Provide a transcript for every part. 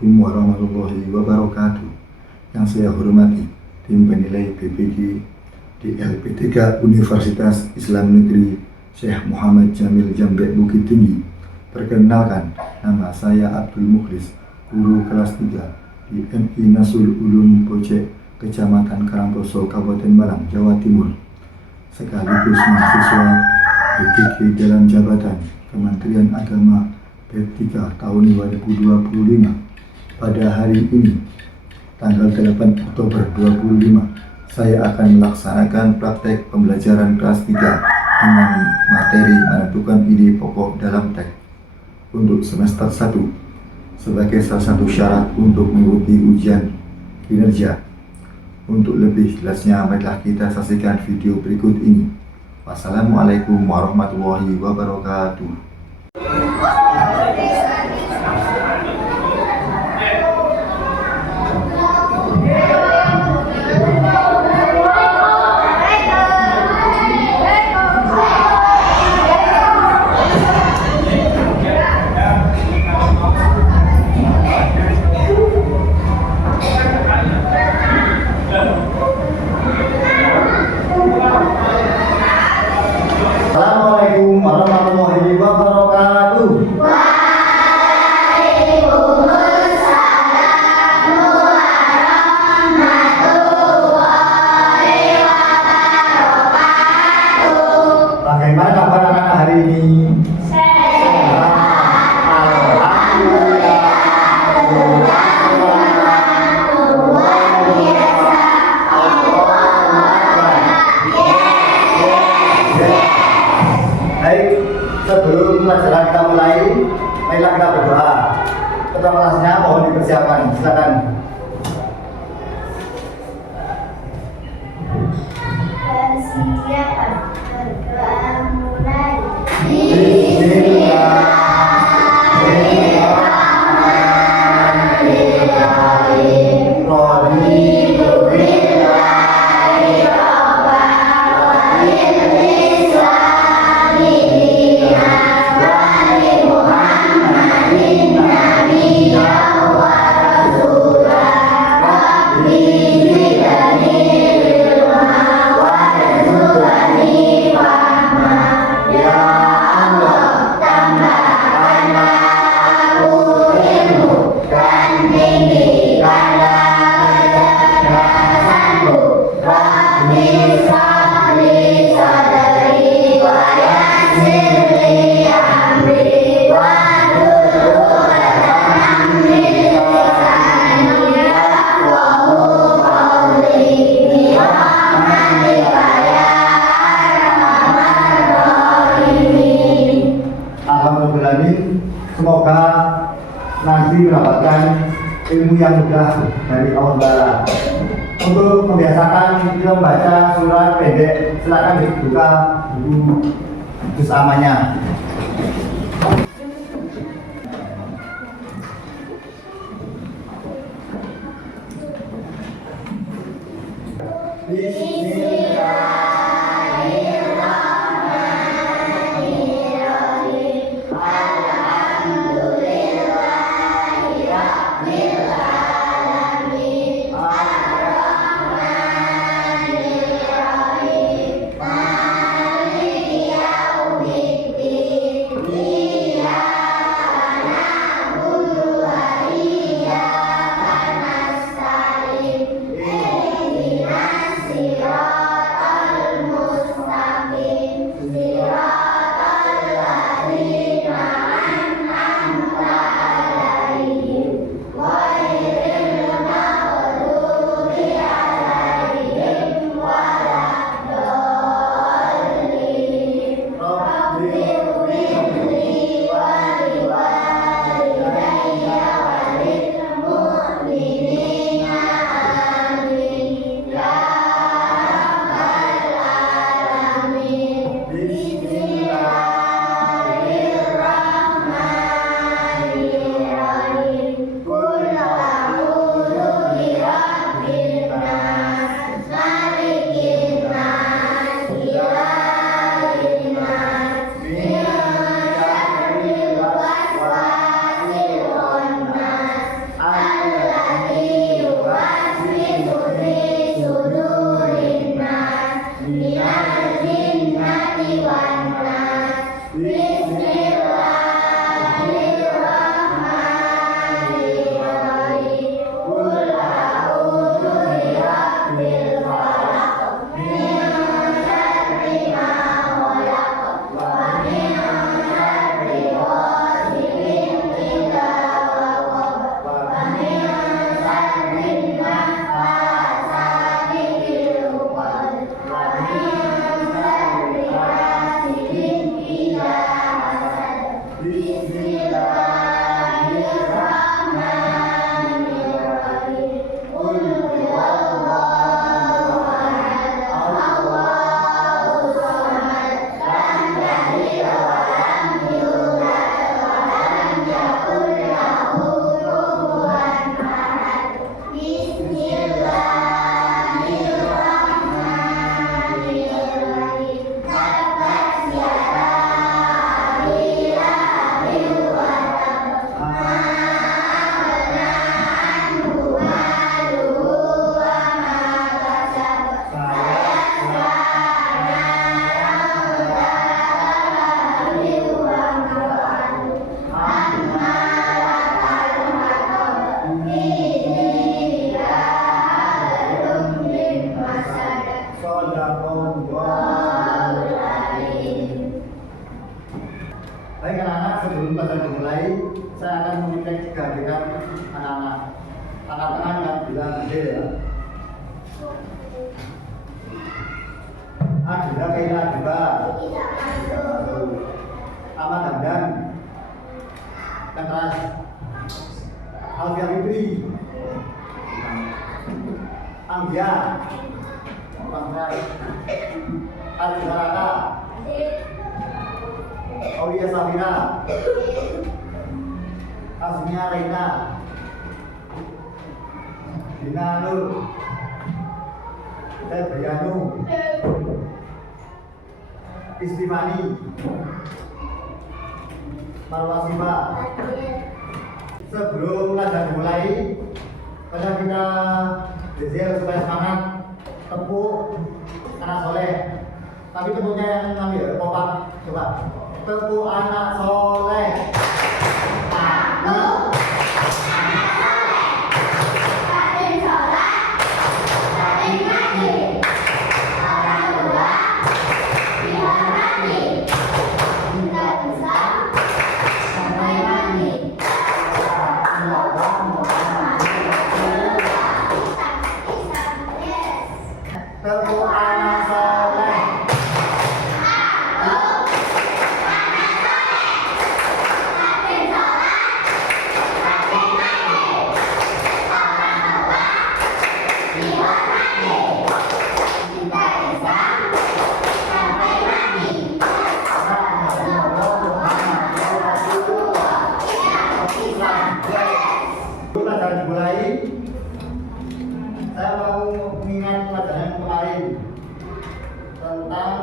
Assalamualaikum warahmatullahi wabarakatuh. Yang saya hormati tim penilai BPG di LP3 Universitas Islam Negeri Syekh Muhammad Jamil Jambek Bukit Tinggi. Perkenalkan, nama saya Abdul Mukhlis, guru kelas 3 di MI Nasul Ulum Pocek, Kecamatan Karangposo, Kabupaten Malang, Jawa Timur. Sekaligus mahasiswa BPG dalam jabatan Kementerian Agama P3 tahun 2025. Pada hari ini, tanggal 8 Oktober 2025, saya akan melaksanakan praktek pembelajaran kelas 3 dengan materi menentukan ide pokok dalam teks untuk semester 1 sebagai salah satu syarat untuk mengikuti ujian kinerja. Untuk lebih jelasnya, marilah kita saksikan video berikut ini. Wassalamualaikum warahmatullahi wabarakatuh. Assalamualaikum warahmatullahi wabarakatuh. Waalaikumsalam warahmatullahi wabarakatuh. Bagaimana kabar anak-anak hari ini? Sehat. Alhamdulillah. Luar biasa. Allahu Akbar. Baik, sebelum pelajaran kita mulai, marilah kita berdoa. Ketua kelasnya mohon dipersiapkan. Silakan. Persiapan berdoa mulai. Bismillahirrahmanirrahim. Raditu billahi rabban wa bil islami dinan wa bi Muhammadin nabiyyan wa rasulan. Rabbi zidni ilma warzuqni fahma. Ya Allah, tambahkanlah aku ilmu dan tinggikanlah kecerdasanku. Rabbi shrahli sadri wa yassir li amri wahlul 'uqdatam min lisani yafqahu qawli bi rahmatika ya arhamar rahimin. Alhamdulillah, semoga nanti mendapatkan ilmu yang mudah dari Allah Ta'ala. Untuk membiasakan kita membaca surat pendek, silakan dibuka buku juz amanya. Bismillahirrahmanirrahim. Alhamdulillahi rabbil alamin. Ar-Rahmanir Rahim. Maliki yaumiddin. Baik anak-anak, sebelum pelajaran dimulai, saya akan mengecek kehadiran anak-anak. Anak-anak yang bilang gede ya. Adila Kaila Adiba. Tidak masuk. Ahmad Hamdan. Keras. Alfia Fitri. Anggia. Pangrai. Arjuna Raka. Aulia Safira. Azmia Reina. Dina Nur. Febrianu. Istimani. Marwa Siva. Sebelum pelajaran dimulai, pada kita belajar supaya semangat, tepuk anak soleh. Tapi tepuknya yang ngambil kompak, coba. Tepuk anak soleh. Aku anak soleh. Rajin sholat, rajin ngaji. Orang tua dihormati. Kita Islam sampai mati. Tepuk anak soleh. Pelajaran dimulai. Saya mau mengingat pelajaran kemarin tentang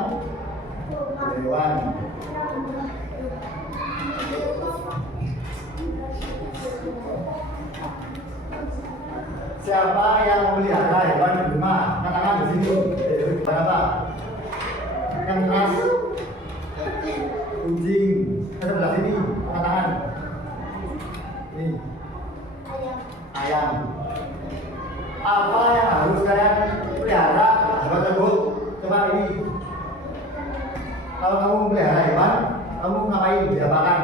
hewan. Siapa yang memelihara hewan di rumah? Katakan di sini. Hewan apa? Yang keras. Kucing. Ada sebelah sini. Katakan. Ini. Ayam. Apa yang harus kalian pelihara hewan tersebut? Coba ini. Kalau kamu pelihara hewan, kamu ngapain? Diapakan?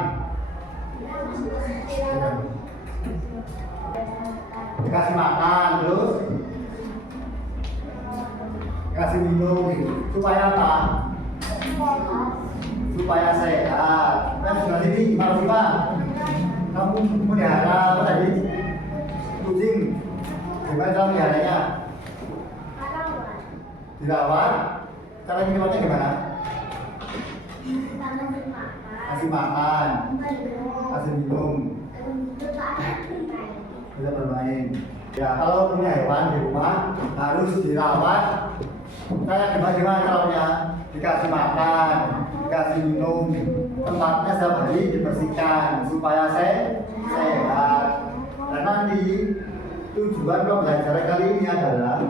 Dikasih makan, terus dikasih minum. Supaya apa? Supaya sehat. Dan sebelah sini gimana sih Pak? Kamu pelihara apa tadi? Kucing. Gimana cara meliharanya? Dirawat. Cara merawatnya gimana? Kasih makan, kasih minum, bisa bermain. Ya kalau punya hewan di rumah harus dirawat. Kayak gimana caranya? Dikasih makan, dikasih minum, tempatnya setiap hari dibersihkan supaya sehat. Dan nanti tujuan pembelajaran kali ini adalah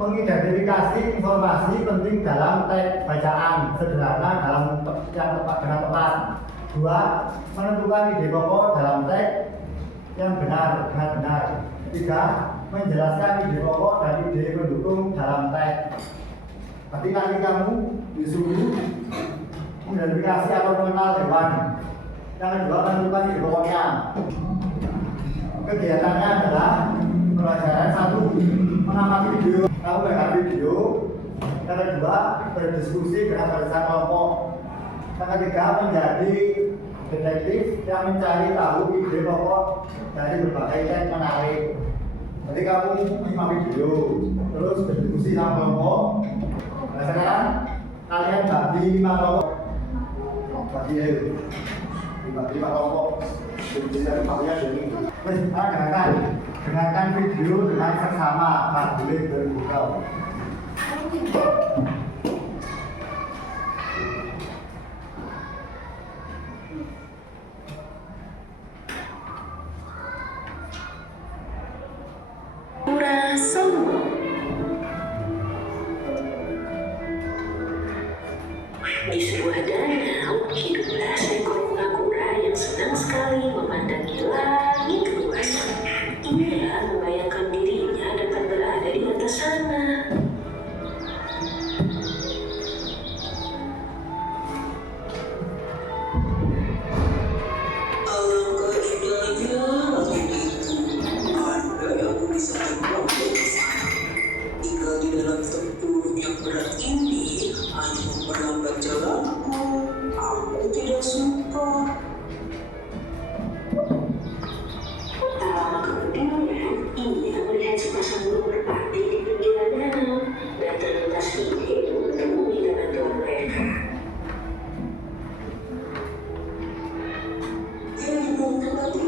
mengidentifikasi informasi penting dalam teks bacaan sederhana dalam yang tepat dengan tepat. 2. Menentukan ide pokok dalam teks yang benar dengan benar. 3. Menjelaskan ide pokok dan ide pendukung dalam teks. Nanti kamu disuruh mengidentifikasi atau mengenal hewan. Yang kedua, menentukan ide pokoknya. Kegiatannya adalah pelajaran 1, mengamati video. Kamu mengamati video. Yang kedua, berdiskusi dengan barisan kelompok. Yang ketiga, menjadi detektif yang mencari tahu ide pokok dari berbagai teks menarik. Jadi kamu menyimak video, terus berdiskusi sama kelompok. Nah sekarang kalian bagi 5 kelompok. Bagi 5 kelompok. Jadi kalian ini. Dengarkan video dengan seksama. Nah, boleh berbuka. Di sebuah danau hiduplah seekor kura-kura yang senang sekali memandangi langit Selama kemudian, ia melihat sepasang burung merpati di pinggiran danau dan terlintas ide untuk meminta bantuan mereka. Hei burung merpati,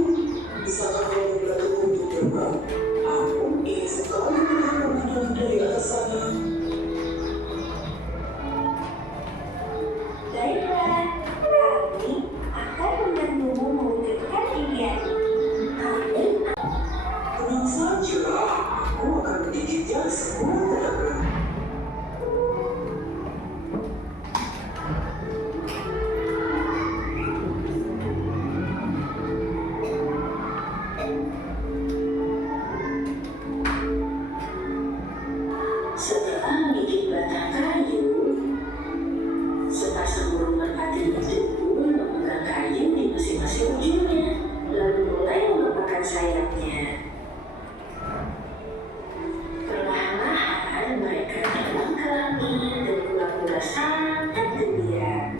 bisakah kau membantuku untuk terbang? Aku ingin sekali melihat pemandangan dari atas sana. Baiklah, kami akan membantumu mewujudkan impianmu. Kami Tenang saja, aku akan menggigitnya semua tenaga. setelah menggigit batang kayu, sepasang burung merpati itu pun memegang kayu di masing-masing ujungnya, lalu mulai melepaskan sayapnya. Perlahan-lahan mereka terbang ke langit dan pura-pura sangat gembira.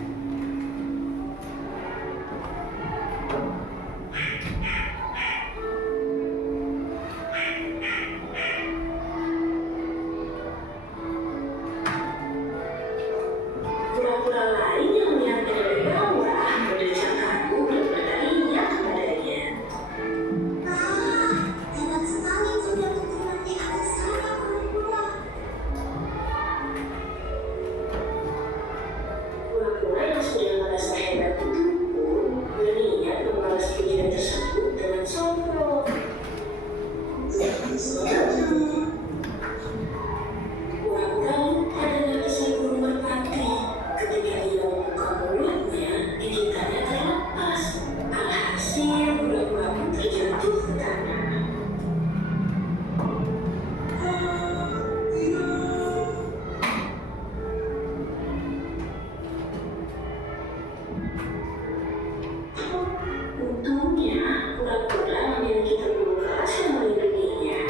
Pura-pura lain yang melihatnya dari bawah berdesak kagum dan berteriak kepadanya. Hebat sekali kuda keturunan di atas sana, pura-pura. Pura-pura yang sudah merasa hebat itu pun berniat membalas pujian tersebut dengan sombong. Tenang saja. Pura-pura lupa dengan pesan burung merpati. Ketika ia membuka mulutnya, gigitannya terlepas. Alhasil pura-pura pun terjatuh ke tanah. Untungnya, pura-pura memiliki terburu keras yang melindunginya.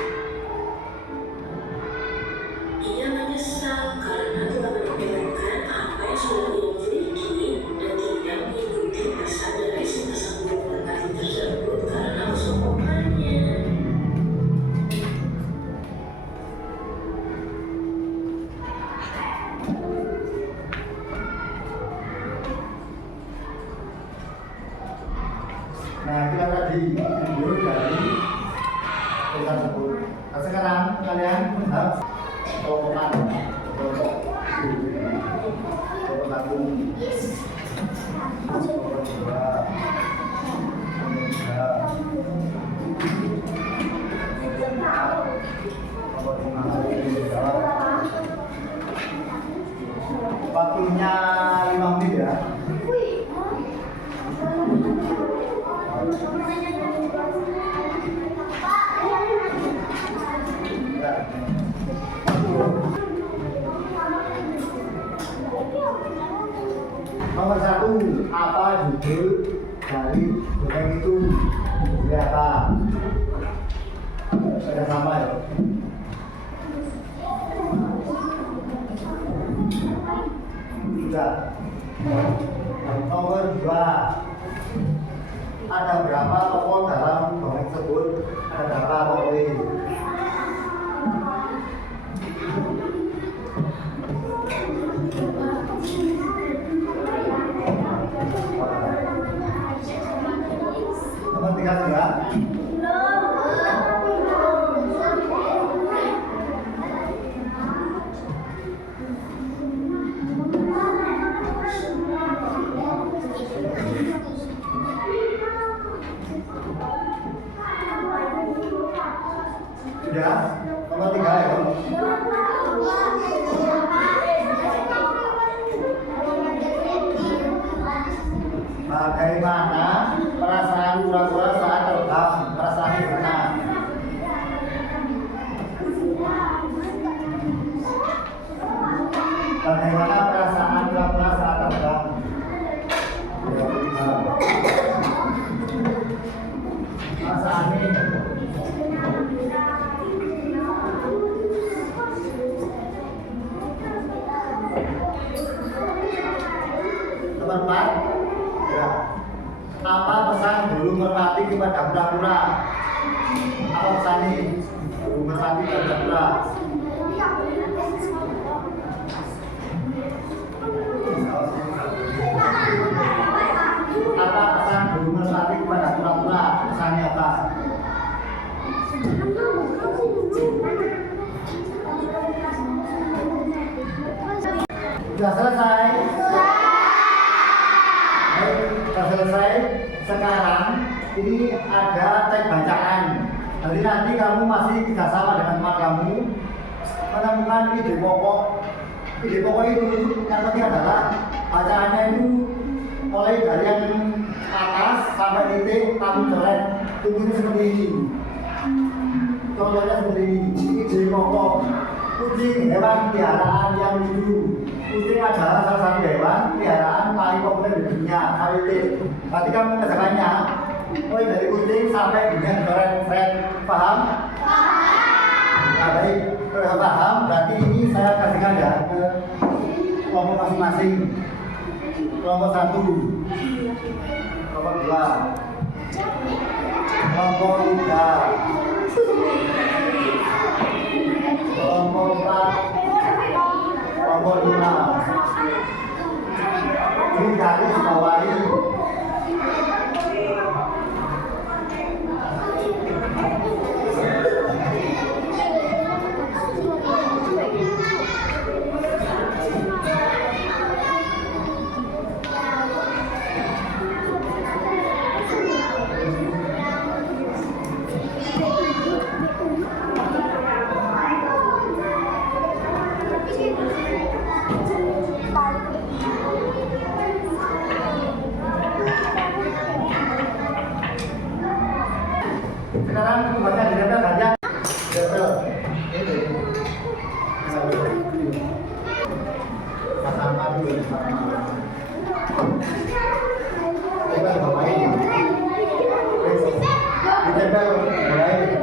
Ia menyesal karena telah menyepelekan apa yang sudah ia miliki dan tidak mengikuti pesan dari sepasang burung merpati tersebut karena kesombongannya. Nah, kita tadi video dari kita sebut. Nah, sekarang kalian harus kelompokkan kelompok satu, kelompok dua, kelompok tiga, kelompok lima. Waktunya 5 menit ya. Nomor 1, apa judul dari dongeng itu? Jadi apa? Sudah sama ya? Sudah. Nomor 2, ada berapa tokoh dalam dongeng tersebut? Ada berapa tokoh? Nomor 3 sudah? Sudah? Nomor 3 ya? Bagaimana perasaan pura-pura saat terbang? Perasaan gimana? Bagaimana perasaan pura-pura saat terbang? Perasaannya nomor 4 ya. Apa pesan burung merpati kepada pura-pura? Apa pesannya? Ibu Merpati Tanjapura. Apa pesan Ibu Merpati kepada pura-pura? Pesannya apa? Sudah selesai? Baik, sudah selesai. Sekarang ini ada teks bacaan. Jadi nanti kamu masih kerjasama dengan teman kamu menemukan ide pokok. Ide pokok itu yang penting adalah bacaannya itu mulai dari yang atas sampai titik kamu coret. Tujuannya seperti ini. Contohnya seperti ini. Ide pokok. Kucing hewan peliharaan yang lucu. Kucing adalah salah satu hewan peliharaan paling populer di dunia. Berarti kamu mengerjakannya mulai dari kucing sampai dunia keren. Paham? Nah, baik. Kalau paham, berarti ini saya kasihkan ya ke kelompok masing-masing. Kelompok 1, kelompok 2, kelompok 3, kelompok 4, kelompok 5. Ini garis bawahi. Sekarang baca di dalam gantian. Sama dulu. Coba bawain. Ditempel mulai.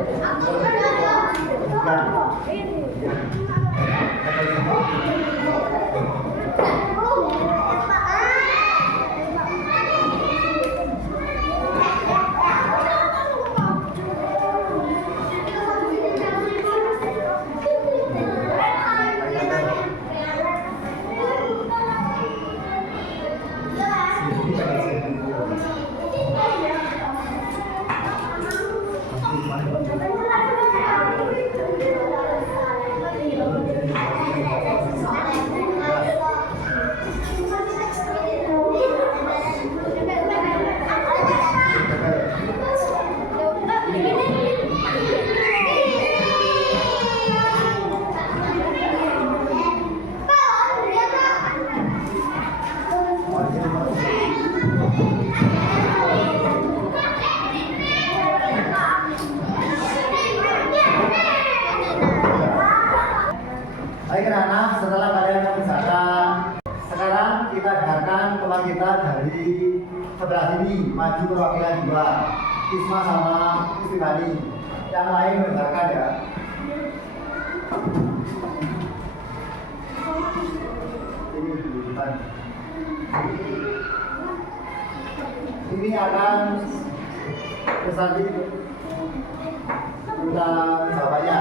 Baik anak-anak, setelah kalian mengerjakan, sekarang kita dengarkan teman kita dari sebelah sini, maju perwakilan 2, Isma sama Istimani. Yang lain mendengarkan ya. Ini di depan. Ini akan bersanti tentang jawabannya.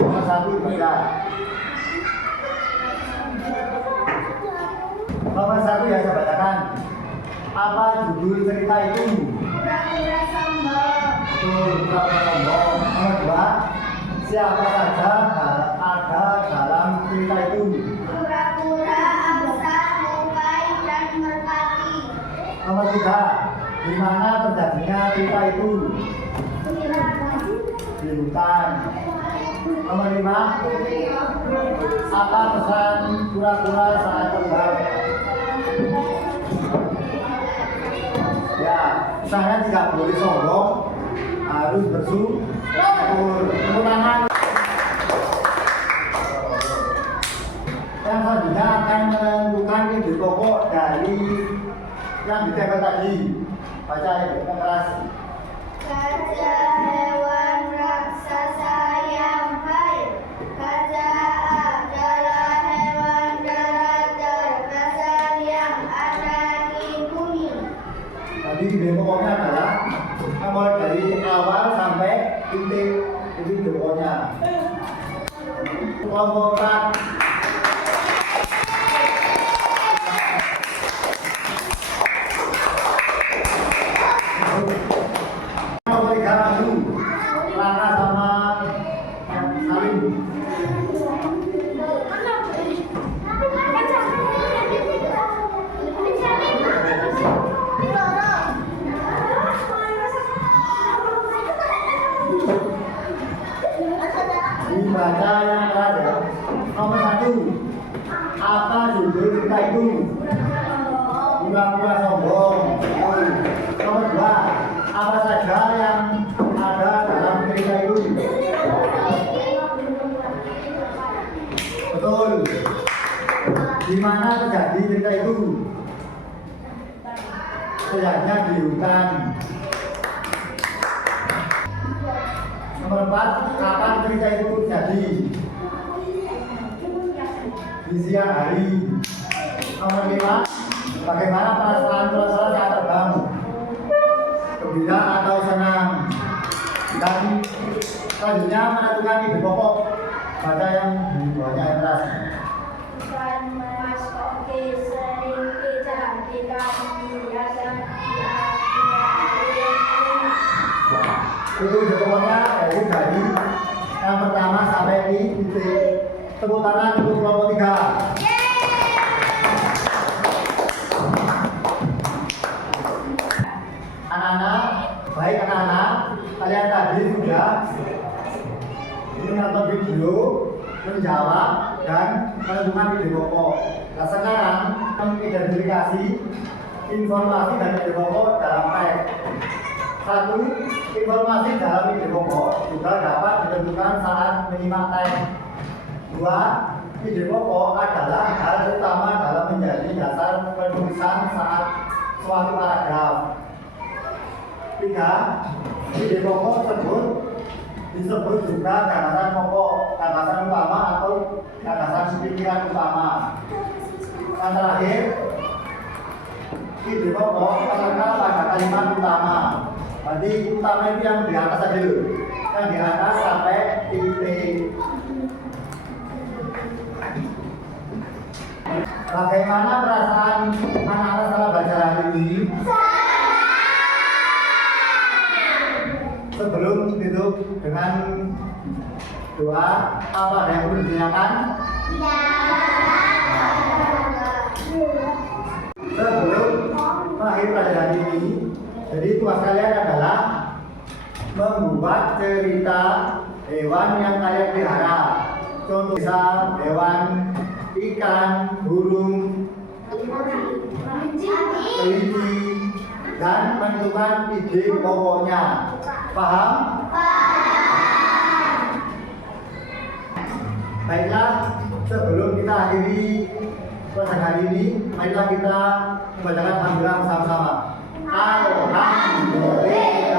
Nomor 1 baca. Nomor 1 yang saya bacakan. Apa judul cerita itu? Pura-pura sombong. Betul, pura-pura sombong. Nomor 2, siapa saja ada dalam cerita itu? Pura-pura Amsa, Mukai, dan Merpati. Nomor 3, di mana terjadinya cerita itu? Di hutan. Nomor 5, apa pesan pura-pura saat terbang? Ya, saya tidak boleh sombong, harus bersyukur. Tepuk tangan. Yang selanjutnya akan menentukan ide pokok dari yang ditempel tadi. Baca ya, dengan keras. Gajah hewan raksasa yang baik. Gajah adalah hewan darat terbesar yang ada di bumi. Tadi ide pokoknya adalah mulai dari awal sampai titik itu doanya. Kelompok 4. Kelompok 3 maju. Lana sama Salim. Dibaca yang terakhir. Nomor 1. Apa judul cerita itu? Pura-pura sombong. Nomor 2. Apa saja yang ada dalam cerita itu? Betul. Di mana terjadi cerita itu? Terjadinya di hutan. Nomor 4, kapan cerita itu terjadi? Di siang hari. Nomor 5, bagaimana perasaan saat terbang? Gembira atau senang? Dan selanjutnya menentukan ide pokok. Baca yang di bawahnya yang keras. Bukan Mas Oke sering dijadikan hiasan. Itu ide pokoknya yaitu dari yang pertama sampai di titik. Tepuk tangan untuk kelompok 3. Anak-anak, baik anak-anak, kalian tadi sudah menonton video, menjawab dan menentukan ide pokok. Nah sekarang mengidentifikasi informasi dan ide pokok dalam teks. 1. Informasi dalam ide pokok juga dapat ditentukan saat menyimak teks. 2. Ide pokok adalah hal utama dalam menjadi dasar penulisan saat suatu paragraf. 3. Ide pokok tersebut disebut juga gagasan pokok, gagasan utama atau gagasan pikiran utama. Yang terakhir, ide pokok terletak pada kalimat utama. Jadi utama itu yang di atas saja dulu, yang di atas sampai titik. Bagaimana perasaan anak-anak setelah belajar hari ini? Sebelum tidur dengan doa, apa ada yang perlu ditanyakan? Sebelum mengakhiri pelajaran ini, jadi tugas kalian adalah membuat cerita hewan yang kalian pelihara. Contoh bisa hewan ikan, burung, kelinci, dan menentukan ide pokoknya. Paham? Baiklah, sebelum kita akhiri pelajaran hari ini, marilah kita membacakan alhamdulillah bersama-sama. Alhamdulillah.